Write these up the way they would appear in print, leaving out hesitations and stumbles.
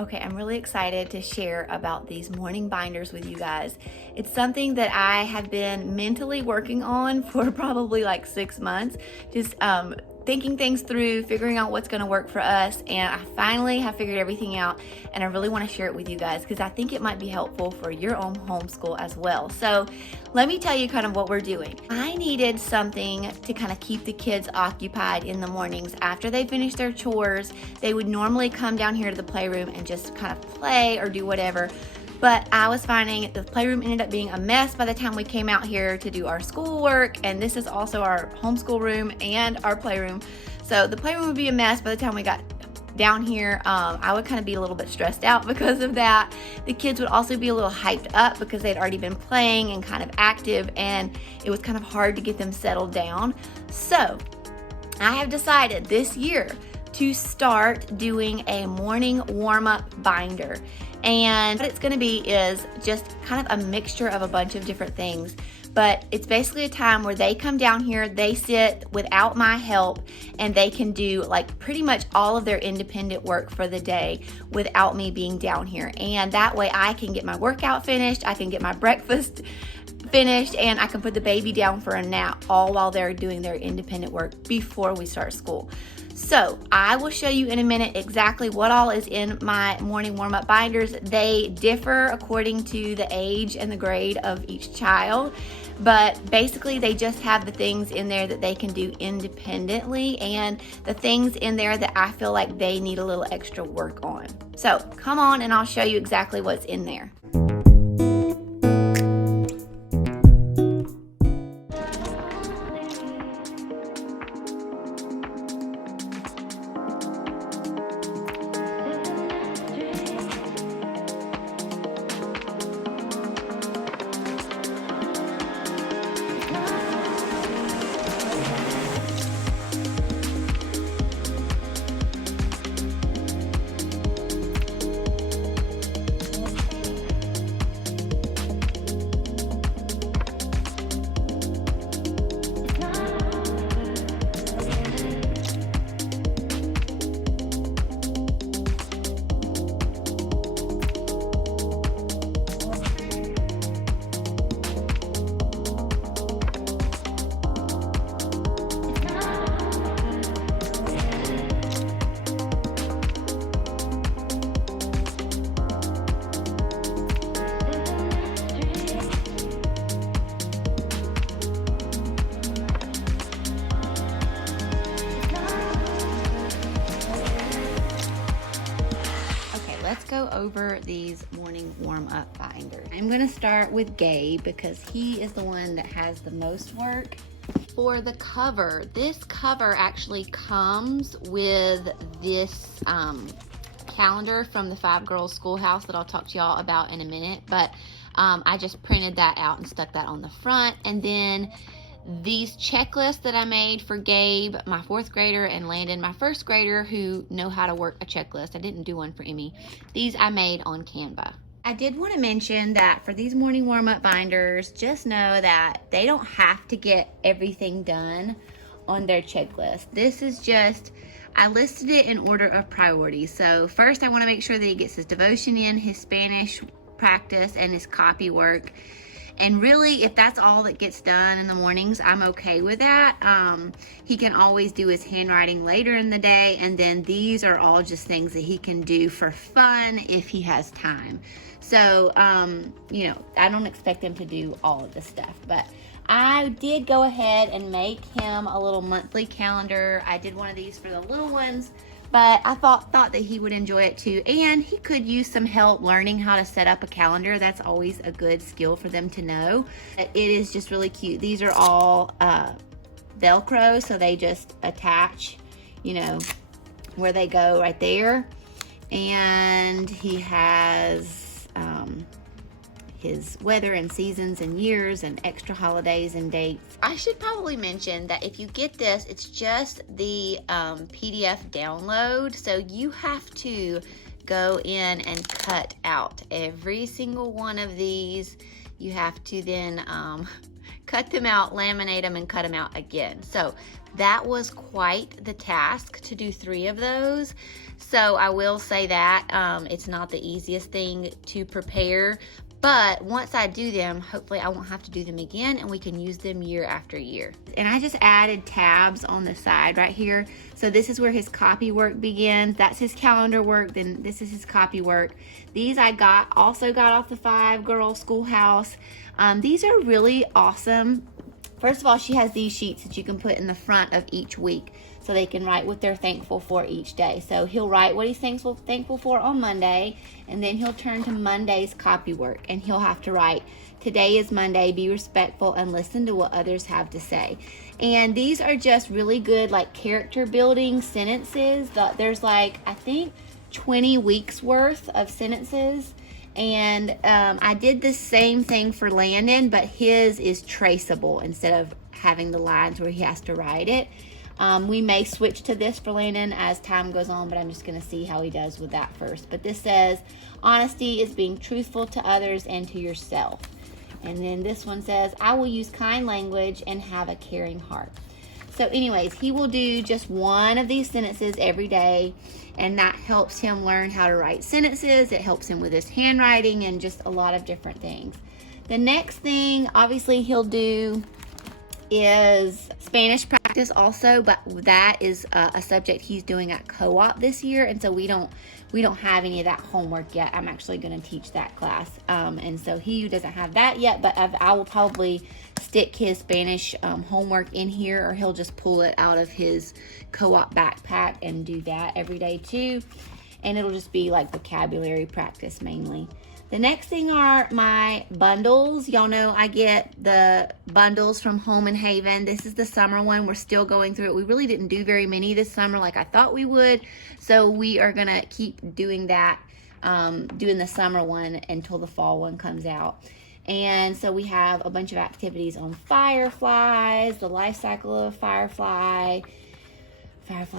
Okay, I'm really excited to share about these morning binders with you guys. It's something that I have been mentally working on for probably like 6 months, just thinking things through, figuring out what's going to work for us, and I finally have figured everything out, and I really want to share it with you guys because I think it might be helpful for your own homeschool as well. So let me tell you kind of what we're doing. I needed something to kind of keep the kids occupied in the mornings. After they finish their chores, they would normally come down here to the playroom and just kind of play or do whatever. But I was finding the playroom ended up being a mess by the time we came out here to do our schoolwork. And this is also our homeschool room and our playroom. So the playroom would be a mess by the time we got down here. I would kind of be a little bit stressed out because of that. The kids would also be a little hyped up because they'd already been playing and kind of active, and it was kind of hard to get them settled down. So I have decided this year to start doing a morning warm-up binder. And what it's going to be is just kind of a mixture of a bunch of different things. But it's basically a time where they come down here, they sit without my help, and they can do like pretty much all of their independent work for the day without me being down here. And that way I can get my workout finished, I can get my breakfast finished, and I can put the baby down for a nap, all while they're doing their independent work before we start school. So I will show you in a minute exactly what all is in my morning warm-up binders. They differ according to the age and the grade of each child, but basically they just have the things in there that they can do independently and the things in there that I feel like they need a little extra work on. So come on and I'll show you exactly what's in there. Let's go over these morning warm-up binders. I'm going to start with Gabe because he is the one that has the most work. For the cover, this cover actually comes with this calendar from the 5 Girls Schoolhouse that I'll talk to y'all about in a minute, but I just printed that out and stuck that on the front. And then these checklists that I made for Gabe, my 4th grader, and Landon, my 1st grader, who know how to work a checklist. I didn't do one for Emmy. These I made on Canva. I did want to mention that for these morning warm-up binders, just know that they don't have to get everything done on their checklist. This is just, I listed it in order of priority. So first I want to make sure that he gets his devotion in, his Spanish practice, and his copy work. And really, if that's all that gets done in the mornings, I'm okay with that. He can always do his handwriting later in the day, and then these are all just things that he can do for fun if he has time. So, you know, I don't expect him to do all of this stuff, but I did go ahead and make him a little monthly calendar. I did one of these for the little ones, but I thought that he would enjoy it too, and he could use some help learning how to set up a calendar. That's always a good skill for them to know. It is just really cute. These are all Velcro, so they just attach, you know, where they go right there. And he has his weather and seasons and years and extra holidays and dates. I should probably mention that if you get this, it's just the PDF download. So you have to go in and cut out every single one of these. You have to then cut them out, laminate them, and cut them out again. So that was quite the task to do 3 of those. So I will say that it's not the easiest thing to prepare, but once I do them, hopefully I won't have to do them again and we can use them year after year. And I just added tabs on the side right here. So this is where his copy work begins. That's his calendar work. Then this is his copy work. These I also got off the 5 Girl Schoolhouse. These are really awesome. First of all, she has these sheets that you can put in the front of each week so they can write what they're thankful for each day. So he'll write what he's thankful for on Monday, and then he'll turn to Monday's copy work, and he'll have to write, today is Monday, be respectful and listen to what others have to say. And these are just really good, like, character building sentences. There's like, I think, 20 weeks worth of sentences. And I did the same thing for Landon, but his is traceable instead of having the lines where he has to write it. We may switch to this for Landon as time goes on, but I'm just going to see how he does with that first. But this says, honesty is being truthful to others and to yourself. And then this one says, I will use kind language and have a caring heart. So anyways, he will do just one of these sentences every day, and that helps him learn how to write sentences. It helps him with his handwriting and just a lot of different things. The next thing, obviously, he'll do is Spanish practice also, but that is a subject he's doing at co-op this year, and so we don't have any of that homework yet. I'm actually going to teach that class, and so he doesn't have that yet, but I will probably stick his Spanish homework in here, or he'll just pull it out of his co-op backpack and do that every day too, and it'll just be like vocabulary practice mainly. The next thing are my bundles. Y'all know I get the bundles from Home and Haven. This is the summer one. We're still going through it. We really didn't do very many this summer like I thought we would. So we are going to keep doing that, doing the summer one until the fall one comes out. And so we have a bunch of activities on fireflies, the life cycle of firefly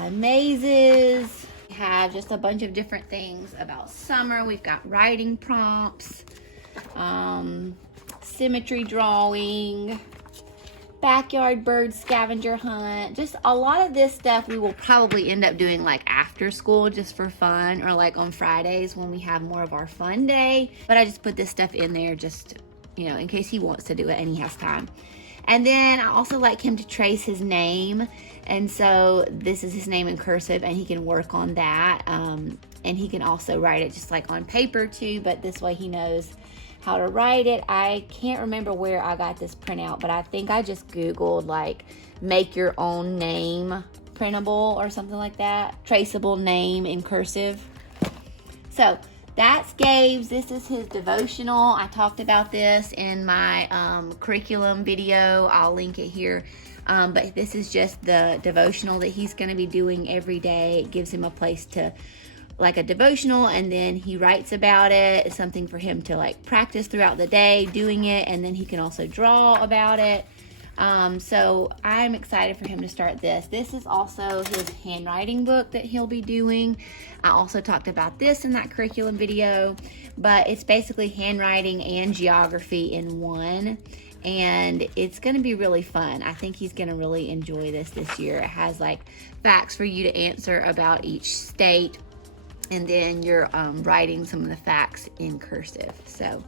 mazes. Have just a bunch of different things about summer. We've got writing prompts, symmetry drawing, backyard bird scavenger hunt. Just a lot of this stuff we will probably end up doing like after school just for fun, or like on Fridays when we have more of our fun day. But I just put this stuff in there just, you know, in case he wants to do it and he has time. And then I also like him to trace his name. And so this is his name in cursive, and he can work on that. And he can also write it just like on paper too, but this way he knows how to write it. I can't remember where I got this printout, but I think I just Googled like make your own name printable or something like that. Traceable name in cursive. So that's Gabe's. This is his devotional. I talked about this in my curriculum video. I'll link it here. But this is just the devotional that he's going to be doing every day. It gives him a place to, like a devotional, and then he writes about it. It's something for him to like practice throughout the day doing it, and then he can also draw about it. So I'm excited for him to start this. This is also his handwriting book that he'll be doing. I also talked about this in that curriculum video, but it's basically handwriting and geography in one. And it's going to be really fun. I think he's going to really enjoy this year. It has like facts for you to answer about each state, and then you're writing some of the facts in cursive. So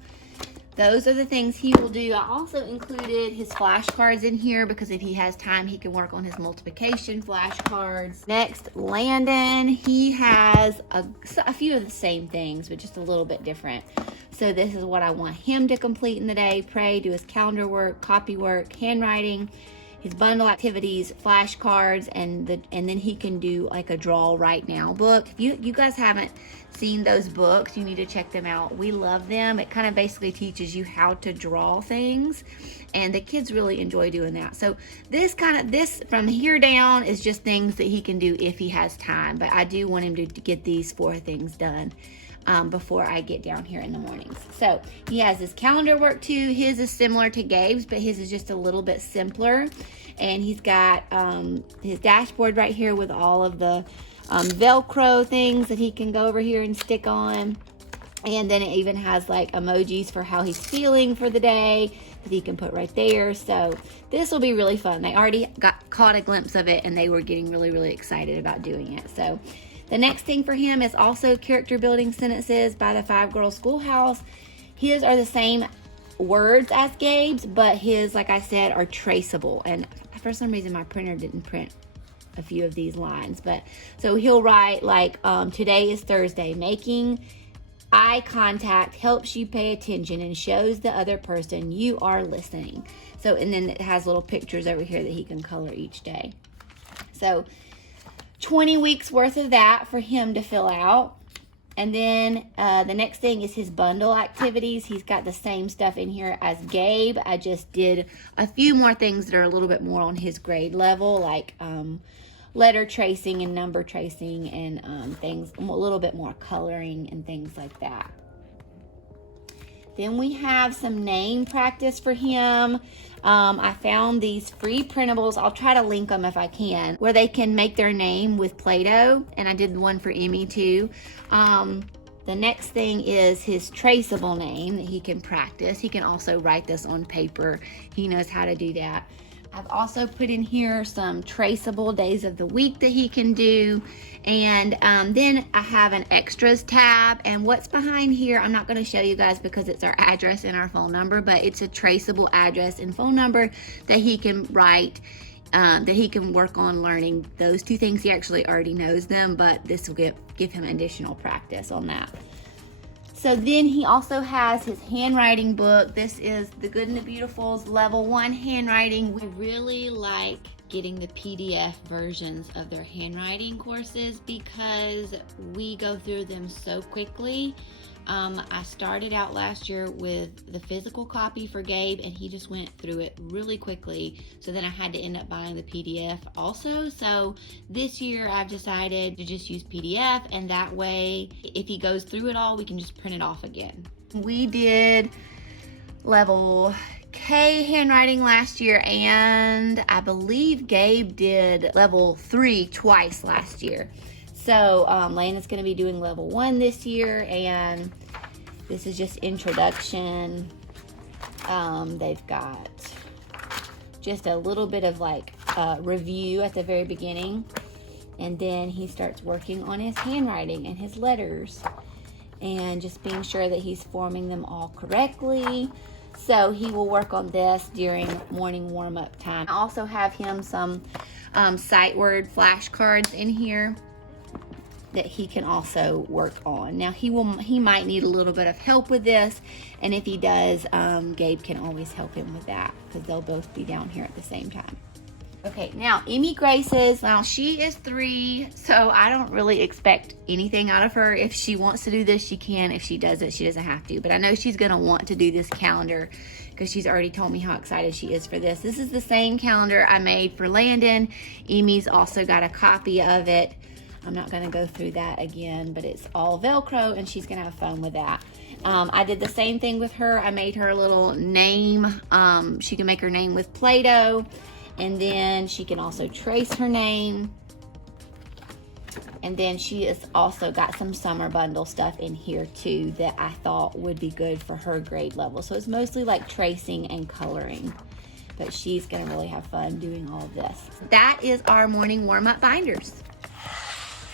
those are the things he will do. I also included his flashcards in here because if he has time, he can work on his multiplication flashcards. Next, Landon, he has a few of the same things, but just a little bit different. So this is what I want him to complete in the day: pray, do his calendar work, copy work, handwriting, his bundle activities, flashcards, and then he can do like a draw right now book. If you guys haven't seen those books, you need to check them out. We love them. It kind of basically teaches you how to draw things, and the kids really enjoy doing that. So this from here down is just things that he can do if he has time, but I do want him to get these 4 things done before I get down here in the mornings. So he has his calendar work too. His is similar to Gabe's, but his is just a little bit simpler. And he's got his dashboard right here with all of the Velcro things that he can go over here and stick on. And then it even has like emojis for how he's feeling for the day. that he can put right there. So this will be really fun. They already caught a glimpse of it and they were getting really, really excited about doing it. So the next thing for him is also character building sentences by the 5 Girl Schoolhouse. His are the same words as Gabe's, but his, like I said, are traceable. And for some reason my printer didn't print a few of these lines, but so he'll write like, today is Thursday. Making eye contact helps you pay attention and shows the other person you are listening. So, and then it has little pictures over here that he can color each day. So 20 weeks worth of that for him to fill out. And then the next thing is his bundle activities. He's got the same stuff in here as Gabe. I just did a few more things that are a little bit more on his grade level, like letter tracing and number tracing and things, a little bit more coloring and things like that. Then we have some name practice for him. I found these free printables. I'll try to link them if I can, where they can make their name with Play-Doh. And I did one for Emmy too. The next thing is his traceable name that he can practice. He can also write this on paper. He knows how to do that. I've also put in here some traceable days of the week that he can do. And then I have an extras tab. And what's behind here, I'm not going to show you guys because it's our address and our phone number, but it's a traceable address and phone number that he can write, that he can work on learning those two things. He actually already knows them, but this will give him additional practice on that. So then he also has his handwriting book. This is The Good and the Beautiful's Level 1 handwriting. We really like getting the PDF versions of their handwriting courses because we go through them so quickly. I started out last year with the physical copy for Gabe and he just went through it really quickly. So then I had to end up buying the PDF also. So this year I've decided to just use PDF, and that way if he goes through it all, we can just print it off again. We did level K handwriting last year, and I believe Gabe did level 3 twice last year. So Lena's going to be doing level 1 this year, and this is just introduction. They've got just a little bit of like review at the very beginning, and then he starts working on his handwriting and his letters and just being sure that he's forming them all correctly. So he will work on this during morning warm-up time. I also have him some sight word flashcards in here that he can also work on. Now he might need a little bit of help with this, and if he does, Gabe can always help him with that because they'll both be down here at the same time. Okay, now Emmy Grace's, now she is 3, so I don't really expect anything out of her. If she wants to do this, she can. If she doesn't, she doesn't have to. But I know she's gonna want to do this calendar because she's already told me how excited she is for this. This is the same calendar I made for Landon. Emmy's also got a copy of it. I'm not gonna go through that again, but it's all Velcro and she's gonna have fun with that. I did the same thing with her. I made her a little name. She can make her name with Play-Doh, and then she can also trace her name. And then she has also got some summer bundle stuff in here too that I thought would be good for her grade level. So it's mostly like tracing and coloring, but she's gonna really have fun doing all of this. That is our morning warm-up binders.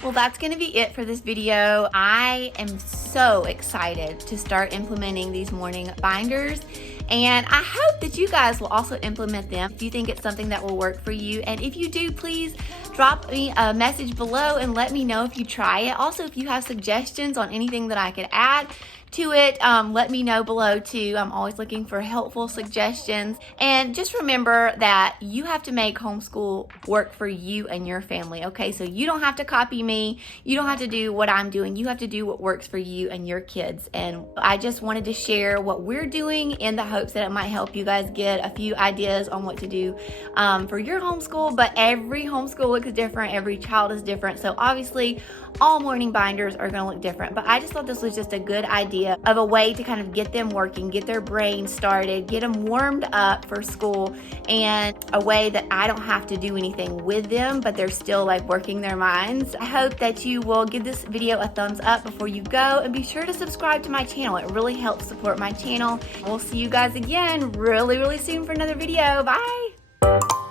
Well, that's going to be it for this video. I am so excited to start implementing these morning binders, and I hope that you guys will also implement them if you think it's something that will work for you. And if you do, please drop me a message below and let me know if you try it. Also, if you have suggestions on anything that I could add to it, let me know below too. I'm always looking for helpful suggestions. And just remember that you have to make homeschool work for you and your family, okay? So you don't have to copy me. You don't have to do what I'm doing. You have to do what works for you and your kids. And I just wanted to share what we're doing in the hopes that it might help you guys get a few ideas on what to do for your homeschool. But every homeschool looks is different, every child is different, so obviously all morning binders are going to look different. But I just thought this was just a good idea of a way to kind of get them working, get their brain started, get them warmed up for school, and a way that I don't have to do anything with them, but they're still like working their minds. I hope that you will give this video a thumbs up before you go, and be sure to subscribe to my channel. It really helps support my channel. We'll see you guys again really soon for another video. Bye.